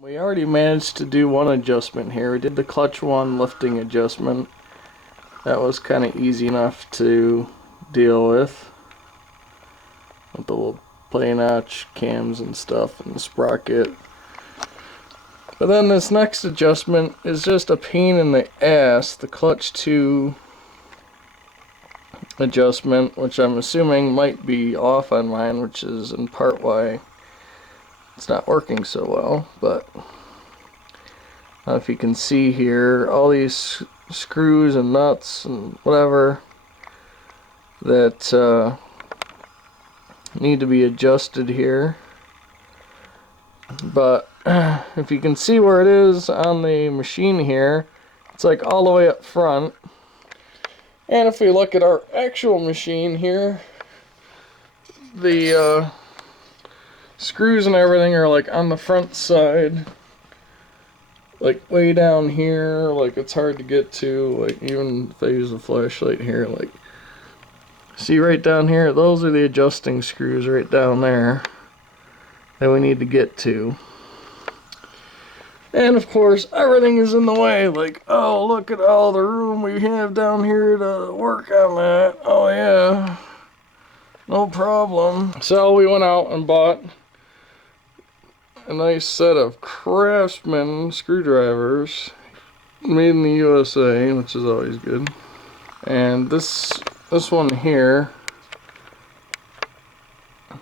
We already managed to do one adjustment here. We did the clutch one lifting adjustment. That was kind of easy enough to deal with the little play notch cams and stuff and the sprocket. But then this next adjustment is just a pain in the ass, the clutch 2 adjustment, which I'm assuming might be off on mine, which is in part why it's not working so well. But if you can see here, all these screws and nuts and whatever that need to be adjusted here. But if you can see where it is on the machine here, it's like all the way up front. And if we look at our actual machine here, the screws and everything are like on the front side, like way down here. Like it's hard to get to, like even if I use a flashlight here, like see right down here, those are the adjusting screws right down there that we need to get to. And of course everything is in the way, like, oh, look at all the room we have down here to work on that. Oh yeah, no problem. So we went out and bought a nice set of Craftsman screwdrivers made in the USA, which is always good. And this one here,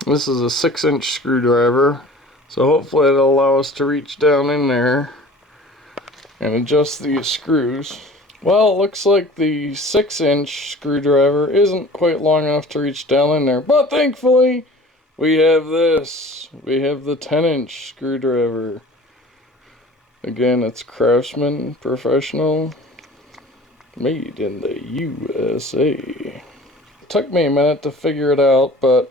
this is a 6-inch screwdriver, so hopefully it'll allow us to reach down in there and adjust these screws. Well, it looks like the 6-inch screwdriver isn't quite long enough to reach down in there, but thankfully we have this. We have the 10-inch screwdriver. Again, it's Craftsman Professional, made in the USA. It took me a minute to figure it out, but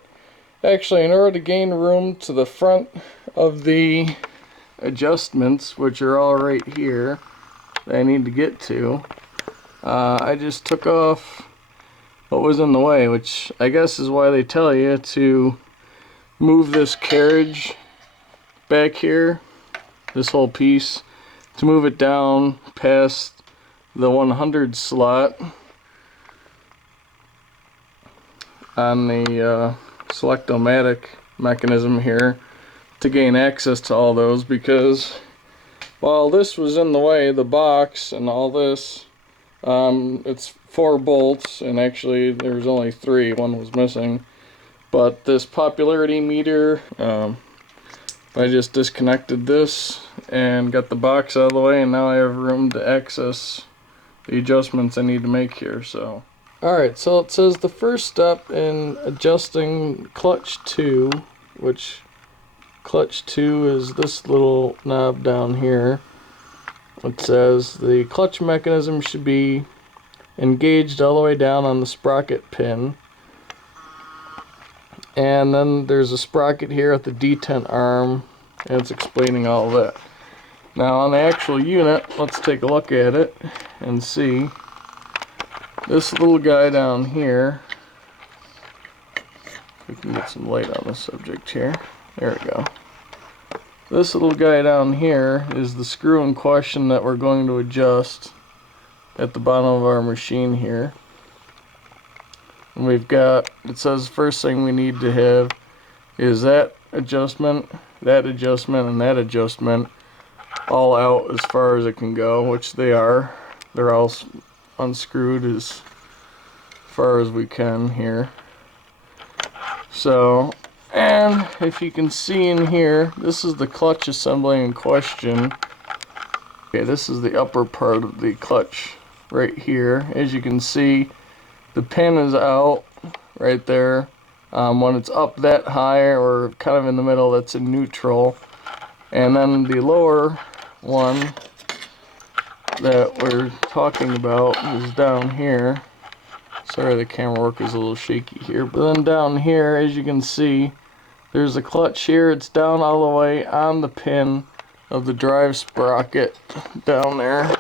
actually, in order to gain room to the front of the adjustments, which are all right here, that I need to get to, I just took off what was in the way, which I guess is why they tell you to move this carriage back here, this whole piece, to move it down past the 100 slot on the Select-O-Matic mechanism here, to gain access to all those, because while this was in the way, the box and all this, it's 4 bolts, and actually there's only 3, one was missing. But this popularity meter, I just disconnected this and got the box out of the way, and now I have room to access the adjustments I need to make here. So alright, so it says the first step in adjusting clutch 2, which clutch 2 is this little knob down here. It says the clutch mechanism should be engaged all the way down on the sprocket pin. And then there's a sprocket here at the detent arm, and it's explaining all of that. Now on the actual unit, let's take a look at it and see. This little guy down here, if we can get some light on the subject here. There we go. This little guy down here is the screw in question that we're going to adjust at the bottom of our machine here. And we've got, it says first thing we need to have is that adjustment, and that adjustment all out as far as it can go, which they are. They're all unscrewed as far as we can here. So, and if you can see in here, this is the clutch assembly in question. Okay, this is the upper part of the clutch right here. As you can see, the pin is out right there. When it's up that high or kind of in the middle, that's in neutral. And then the lower one that we're talking about is down here. Sorry, the camera work is a little shaky here. But then down here, as you can see, there's a clutch here. It's down all the way on the pin of the drive sprocket down there.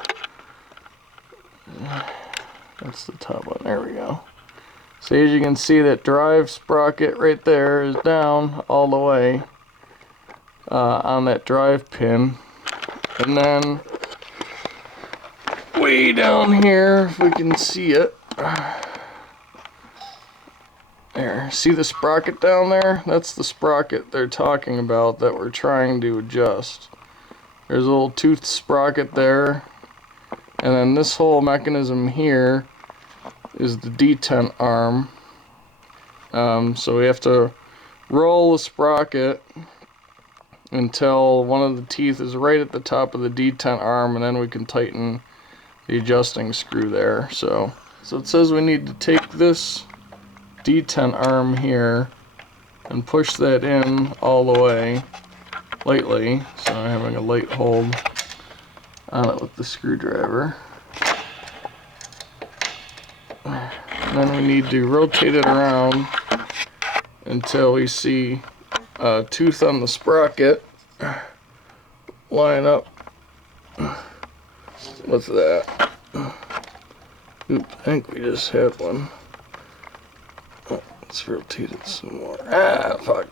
That's the top one. There we go. So as you can see, that drive sprocket right there is down all the way on that drive pin. And then way down here, if we can see it, there, see the sprocket down there? That's the sprocket they're talking about that we're trying to adjust. There's a little tooth sprocket there, and then this whole mechanism here is the detent arm. So we have to roll the sprocket until one of the teeth is right at the top of the detent arm, and then we can tighten the adjusting screw there. So it says we need to take this detent arm here and push that in all the way lightly. So I'm having a light hold on it with the screwdriver. And then we need to rotate it around until we see a tooth on the sprocket line up with that. Oop, I think we just had one. Oh, let's rotate it some more. Ah, fuck.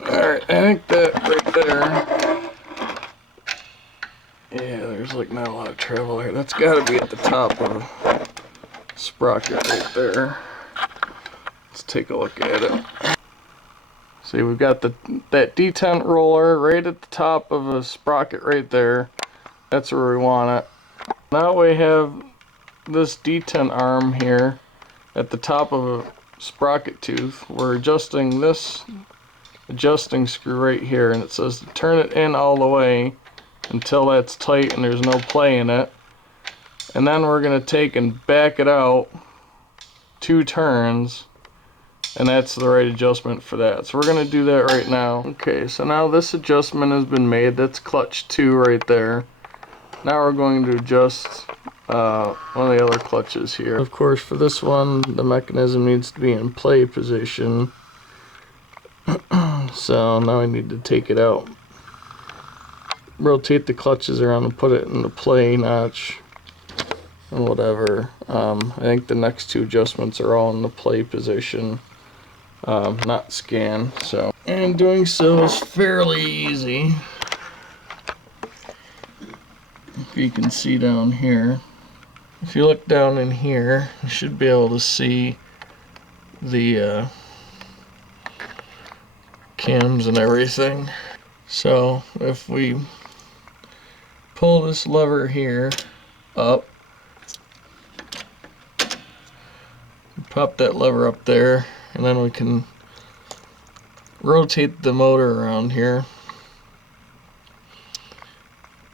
Alright, I think that right there. Yeah, there's like not a lot of travel here. That's gotta be at the top of the sprocket right there. Let's take a look at it. See, we've got that detent roller right at the top of a sprocket right there. That's where we want it. Now we have this detent arm here at the top of a sprocket tooth. We're adjusting this adjusting screw right here, and it says to turn it in all the way until that's tight and there's no play in it. And then we're going to take and back it out 2 turns, and that's the right adjustment for that. So we're going to do that right now. Okay, so now this adjustment has been made. That's clutch 2 right there. Now we're going to adjust one of the other clutches here. Of course, for this one, the mechanism needs to be in play position. So now I need to take it out, rotate the clutches around and put it in the play notch and whatever. I think the next 2 adjustments are all in the play position, not scan. So, and doing so is fairly easy. If you can see down here, if you look down in here, you should be able to see the cams and everything. So if we pull this lever here up, pop that lever up there, and then we can rotate the motor around here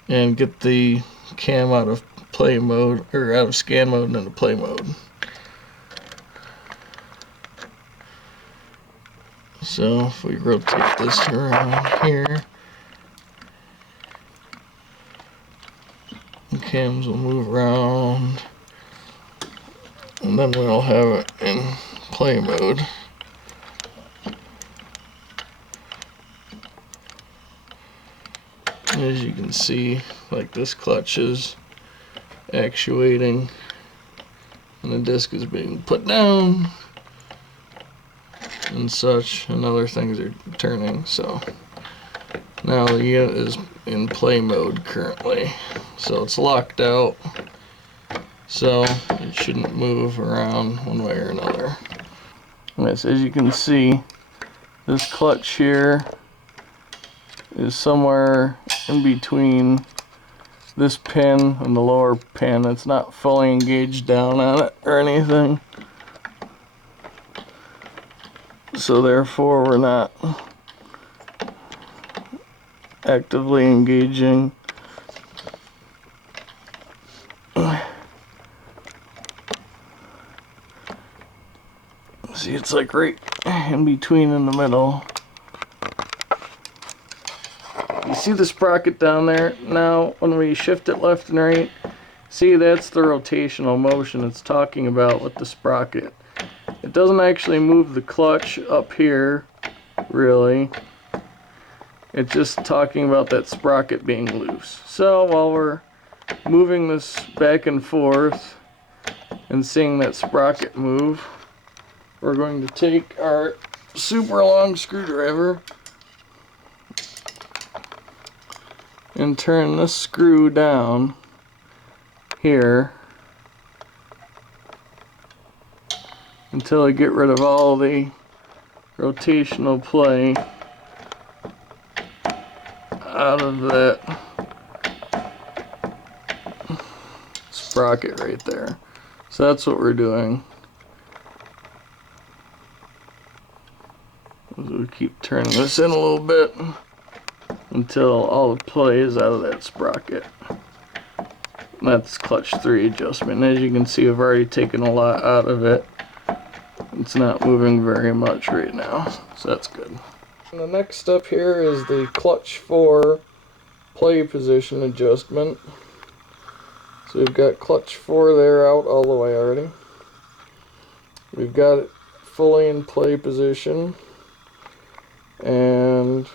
and get the cam out of play mode, or out of scan mode and into play mode. So if we rotate this around here, the cams will move around, and then we'll have it in play mode. As you can see, like, this clutch is actuating and the disc is being put down and such, and other things are turning. So now the unit is in play mode currently, so it's locked out, so it shouldn't move around one way or another. As you can see, this clutch here is somewhere in between this pin and the lower pin. It's not fully engaged down on it or anything, so therefore we're not actively engaging. See, it's like right in between in the middle. You see the sprocket down there? Now when we shift it left and right, see, that's the rotational motion it's talking about with the sprocket. It doesn't actually move the clutch up here, really. It's just talking about that sprocket being loose. So while we're moving this back and forth and seeing that sprocket move, we're going to take our super long screwdriver and turn this screw down here until I get rid of all the rotational play out of that sprocket right there. So that's what we're doing. We keep turning this in a little bit until all the play is out of that sprocket. That's clutch 3 adjustment. As you can see, I've already taken a lot out of it. It's not moving very much right now, so that's good. And the next step here is the clutch 4 play position adjustment. So we've got clutch 4 there out all the way already. We've got it fully in play position, and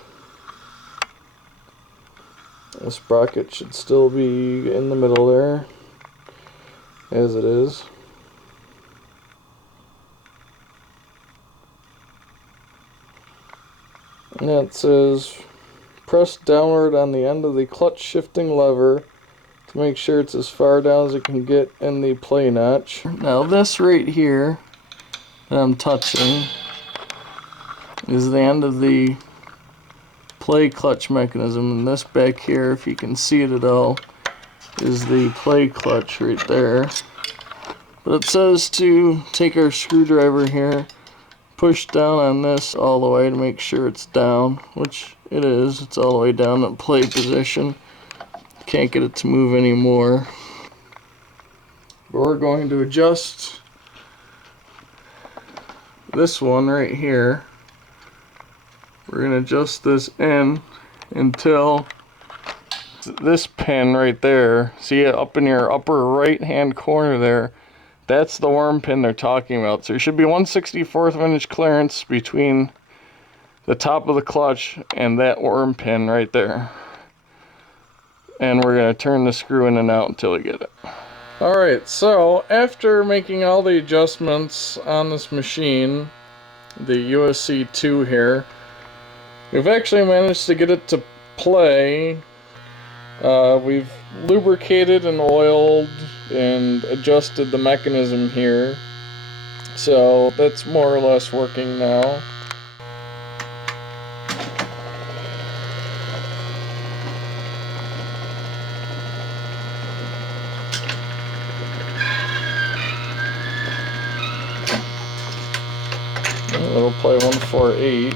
the sprocket should still be in the middle there, as it is. And that says press downward on the end of the clutch shifting lever to make sure it's as far down as it can get in the play notch. Now this right here that I'm touching is the end of the play clutch mechanism, and this back here, if you can see it at all, is the play clutch right there. But it says to take our screwdriver here, push down on this all the way to make sure it's down, which it is. It's all the way down in play position. Can't get it to move anymore. But we're going to adjust this one right here. We're going to adjust this in until this pin right there, see it up in your upper right hand corner there, that's the worm pin they're talking about. So there should be 1/64 inch clearance between the top of the clutch and that worm pin right there. And we're going to turn the screw in and out until we get it. Alright, so after making all the adjustments on this machine, the USC2 here, we've actually managed to get it to play. We've lubricated and oiled and adjusted the mechanism here, so that's more or less working now. It'll play 148.